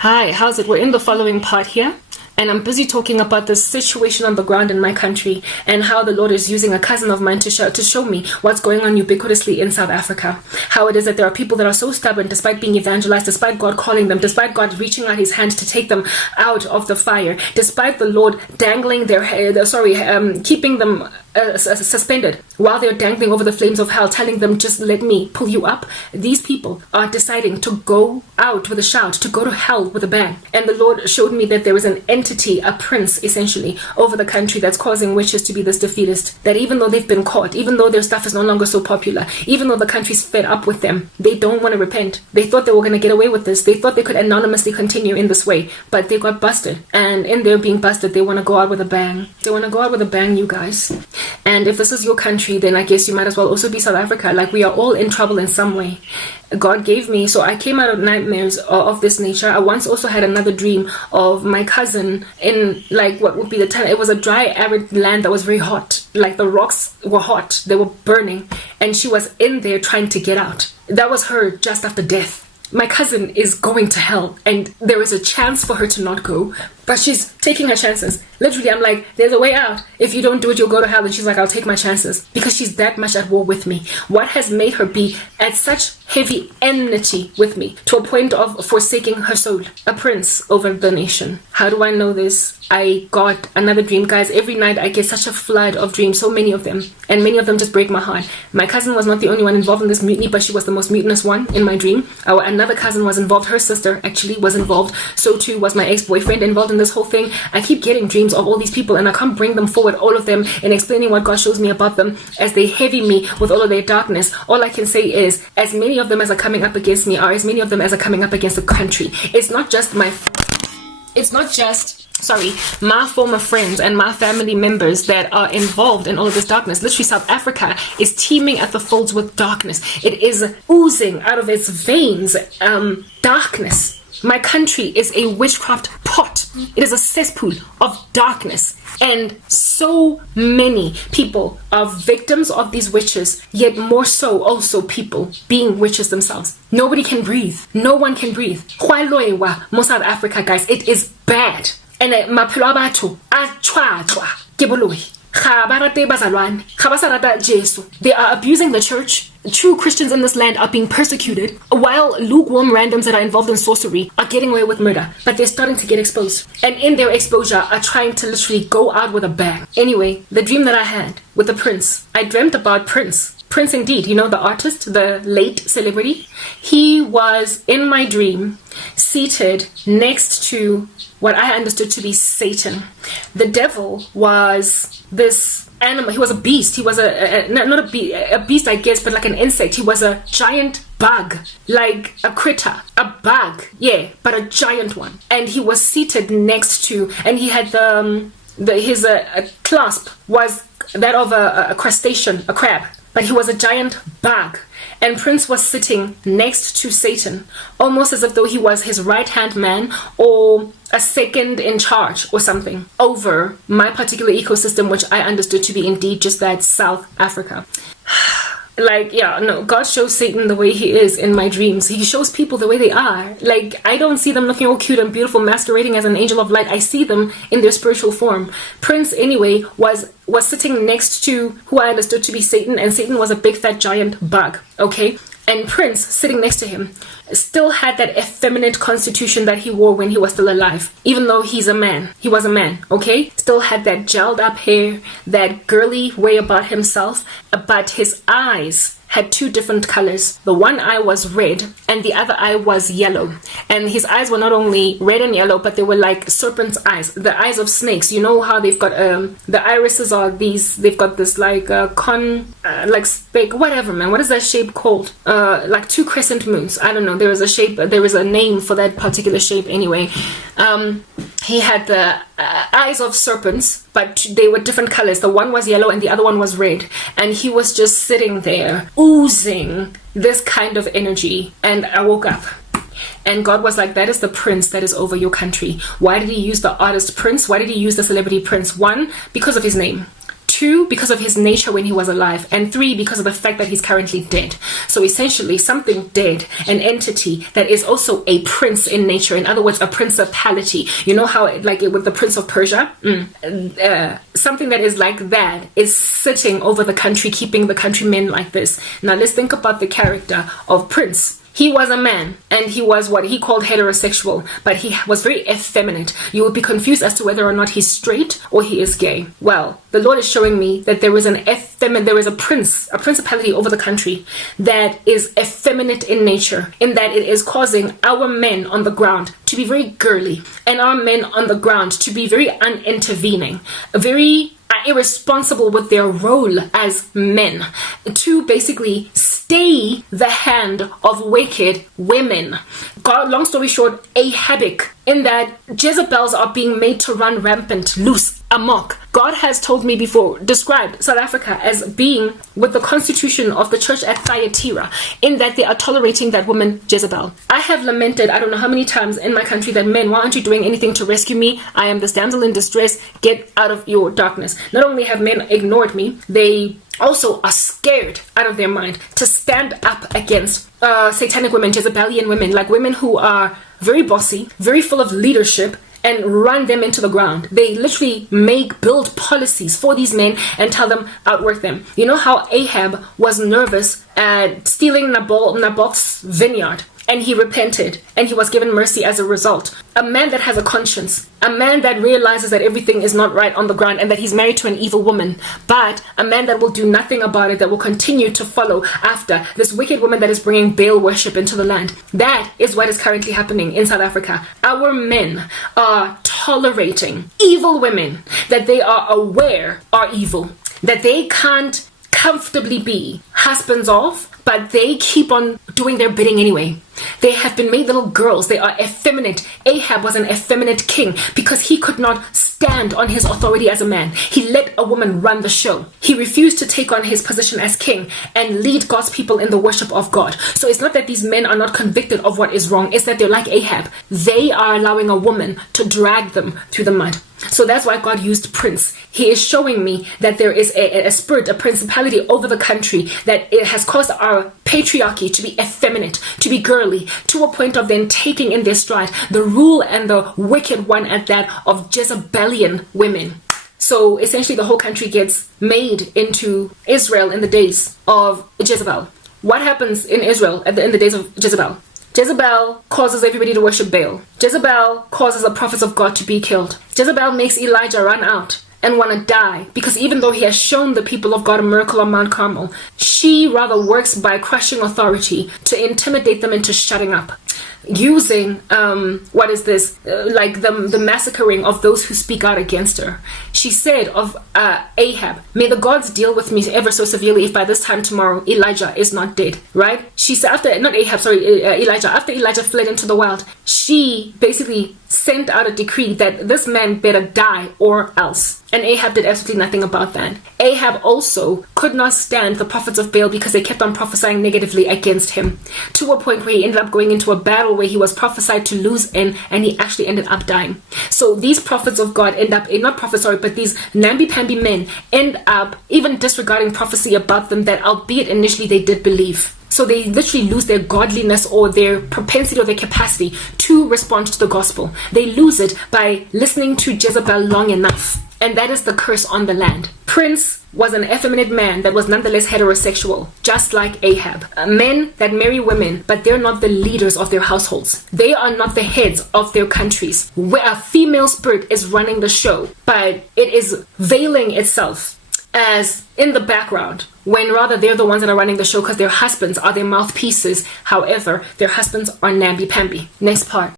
Hi, how's it? We're in the following part here, and I'm busy talking about the situation on the ground in my country and how the Lord is using a cousin of mine to show me what's going on ubiquitously in South Africa. How it is that there are people that are so stubborn despite being evangelized, despite God calling them, despite God reaching out his hand to take them out of the fire, despite the Lord dangling their head, keeping them suspended while they're dangling over the flames of hell, telling them, just let me pull you up. These people are deciding to go out with a shout, to go to hell with a bang. And the Lord showed me that there is an entity, a prince essentially, over the country that's causing witches to be this defeatist, that even though they've been caught, even though their stuff is no longer so popular, even though the country's fed up with them, they don't want to repent. They thought they were going to get away with this. They thought they could anonymously continue in this way, but they got busted. And in their being busted, they want to go out with a bang. They want to go out with a bang, you guys. And if this is your country, then I guess you might as well also be South Africa. Like, we are all in trouble in some way. God gave me, so I came out of nightmares of this nature. I once also had another dream of my cousin in, like, what would be the time. It was a dry, arid land that was very hot. Like, the rocks were hot. They were burning. And she was in there trying to get out. That was her just after death. My cousin is going to hell, and there is a chance for her to not go, but she's taking her chances. Literally, I'm like, there's a way out. If you don't do it, you'll go to hell. And she's like, I'll take my chances, because she's that much at war with me. What has made her be at such heavy enmity with me to a point of forsaking her soul? A prince over the nation. How do I know this? I got another dream, guys. Every night I get such a flood of dreams, so many of them, and many of them just break my heart. My cousin was not the only one involved in this mutiny, but she was the most mutinous one in my dream. Another cousin was involved. Her sister actually was involved. So too was my ex-boyfriend involved in this whole thing. I keep getting dreams of all these people, and I can't bring them forward, all of them, and explaining what God shows me about them as they heavy me with all of their darkness. All I can say is, as many of them as are coming up against me are as many of them as are coming up against the country. It's not just my former friends and my family members that are involved in all of this darkness. Literally, South Africa is teeming at the folds with darkness. It is oozing out of its veins darkness. My country is a witchcraft pot. It is a cesspool of darkness. And so many people are victims of these witches, yet more so also people being witches themselves. Nobody can breathe. No one can breathe. Mo South Africa, guys, it is bad. And maphelo a batho a tshwa ke boloi. They are abusing the church. True Christians in this land are being persecuted, while lukewarm randoms that are involved in sorcery are getting away with murder, but they're starting to get exposed, and in their exposure are trying to literally go out with a bang. Anyway, the dream that I had with the prince, I dreamt about Prince indeed, you know, the artist, the late celebrity. He was in my dream seated next to what I understood to be Satan. The devil was this animal. He was a beast. He was a beast, I guess, but like an insect. He was a giant bug, like a critter, a bug, yeah, but a giant one. And he was seated next to, and he had his clasp was that of a crustacean, a crab, but he was a giant bug. And Prince was sitting next to Satan, almost as if though he was his right-hand man or a second in charge or something over my particular ecosystem, which I understood to be indeed just that, South Africa. Like, yeah, no, God shows Satan the way he is in my dreams. He shows people the way they are. Like, I don't see them looking all cute and beautiful, masquerading as an angel of light. I see them in their spiritual form. Prince, anyway, was sitting next to who I understood to be Satan, and Satan was a big fat giant bug, okay? And Prince, sitting next to him, still had that effeminate constitution that he wore when he was still alive. Even though he's a man. He was a man, okay? Still had that gelled up hair, that girly way about himself. But his eyes had two different colors. The one eye was red and the other eye was yellow. And his eyes were not only red and yellow, but they were like serpent's eyes, the eyes of snakes. You know how they've got the irises are these, they've got this like like spike, whatever, man. What is that shape called? Like two crescent moons. I don't know. There is a shape, there is a name for that particular shape anyway. He had the eyes of serpents, but they were different colors. The one was yellow and the other one was red. And he was just sitting there, oozing this kind of energy. And I woke up. And God was like, that is the prince that is over your country. Why did he use the artist Prince? Why did he use the celebrity Prince? One, because of his name. 2, because of his nature when he was alive, and 3, because of the fact that he's currently dead. So essentially, something dead, an entity that is also a prince in nature, in other words, a principality. You know how, like with the Prince of Persia? Something that is like that is sitting over the country, keeping the countrymen like this. Now let's think about the character of Prince. He was a man, and he was what he called heterosexual, but he was very effeminate. You would be confused as to whether or not he's straight or he is gay. Well, the Lord is showing me that there is a principality over the country that is effeminate in nature, in that it is causing our men on the ground to be very girly, and our men on the ground to be very unintervening, very irresponsible with their role as men, to basically stay the hand of wicked women. Long story short, Ahabic, in that Jezebels are being made to run rampant, loose, amok. God has told me before, described South Africa as being with the constitution of the church at Thyatira, in that they are tolerating that woman Jezebel. I have lamented, I don't know how many times in my country, that men, why aren't you doing anything to rescue me? I am this damsel in distress. Get out of your darkness. Not only have men ignored me, they also are scared out of their mind to stand up against satanic women, Jezebelian women, like women who are very bossy, very full of leadership, and run them into the ground. They literally build policies for these men and tell them, outwork them. You know how Ahab was nervous at stealing Naboth's vineyard, and he repented, and he was given mercy as a result. A man that has a conscience, a man that realizes that everything is not right on the ground and that he's married to an evil woman, but a man that will do nothing about it, that will continue to follow after this wicked woman that is bringing Baal worship into the land. That is what is currently happening in South Africa. Our men are tolerating evil women that they are aware are evil, that they can't comfortably be husbands of, but they keep on doing their bidding anyway. They have been made little girls. They are effeminate. Ahab was an effeminate king because he could not stand on his authority as a man. He let a woman run the show. He refused to take on his position as king and lead God's people in the worship of God. So it's not that these men are not convicted of what is wrong. It's that they're like Ahab. They are allowing a woman to drag them through the mud. So that's why God used Prince. He is showing me that there is a spirit, a principality over the country, that it has caused our patriarchy to be effeminate, to be girly, to a point of then taking in their stride the rule and the wicked one at that of Jezebelian women. So essentially the whole country gets made into Israel in the days of Jezebel. What happens in Israel in the days of Jezebel? Jezebel causes everybody to worship Baal. Jezebel causes the prophets of God to be killed. Jezebel makes Elijah run out and want to die, because even though he has shown the people of God a miracle on Mount Carmel, she rather works by crushing authority to intimidate them into shutting up, using like the massacring of those who speak out against her. She said of Ahab, may the gods deal with me ever so severely if by this time tomorrow Elijah is not dead. Right? She said Elijah, after Elijah fled into the wild, she basically sent out a decree that this man better die or else. And Ahab did absolutely nothing about that. Ahab also could not stand the prophets of Baal because they kept on prophesying negatively against him, to a point where he ended up going into a battle where he was prophesied to lose in, and he actually ended up dying. So these prophets of God but these namby-pamby men end up even disregarding prophecy about them that, albeit initially they did believe. So they literally lose their godliness or their propensity or their capacity to respond to the gospel. They lose it by listening to Jezebel long enough. And that is the curse on the land. Prince was an effeminate man that was nonetheless heterosexual, just like Ahab. Men that marry women, but they're not the leaders of their households. They are not the heads of their countries. Where a female spirit is running the show, but it is veiling itself as in the background, when rather they're the ones that are running the show because their husbands are their mouthpieces. However, their husbands are namby-pamby. Next part.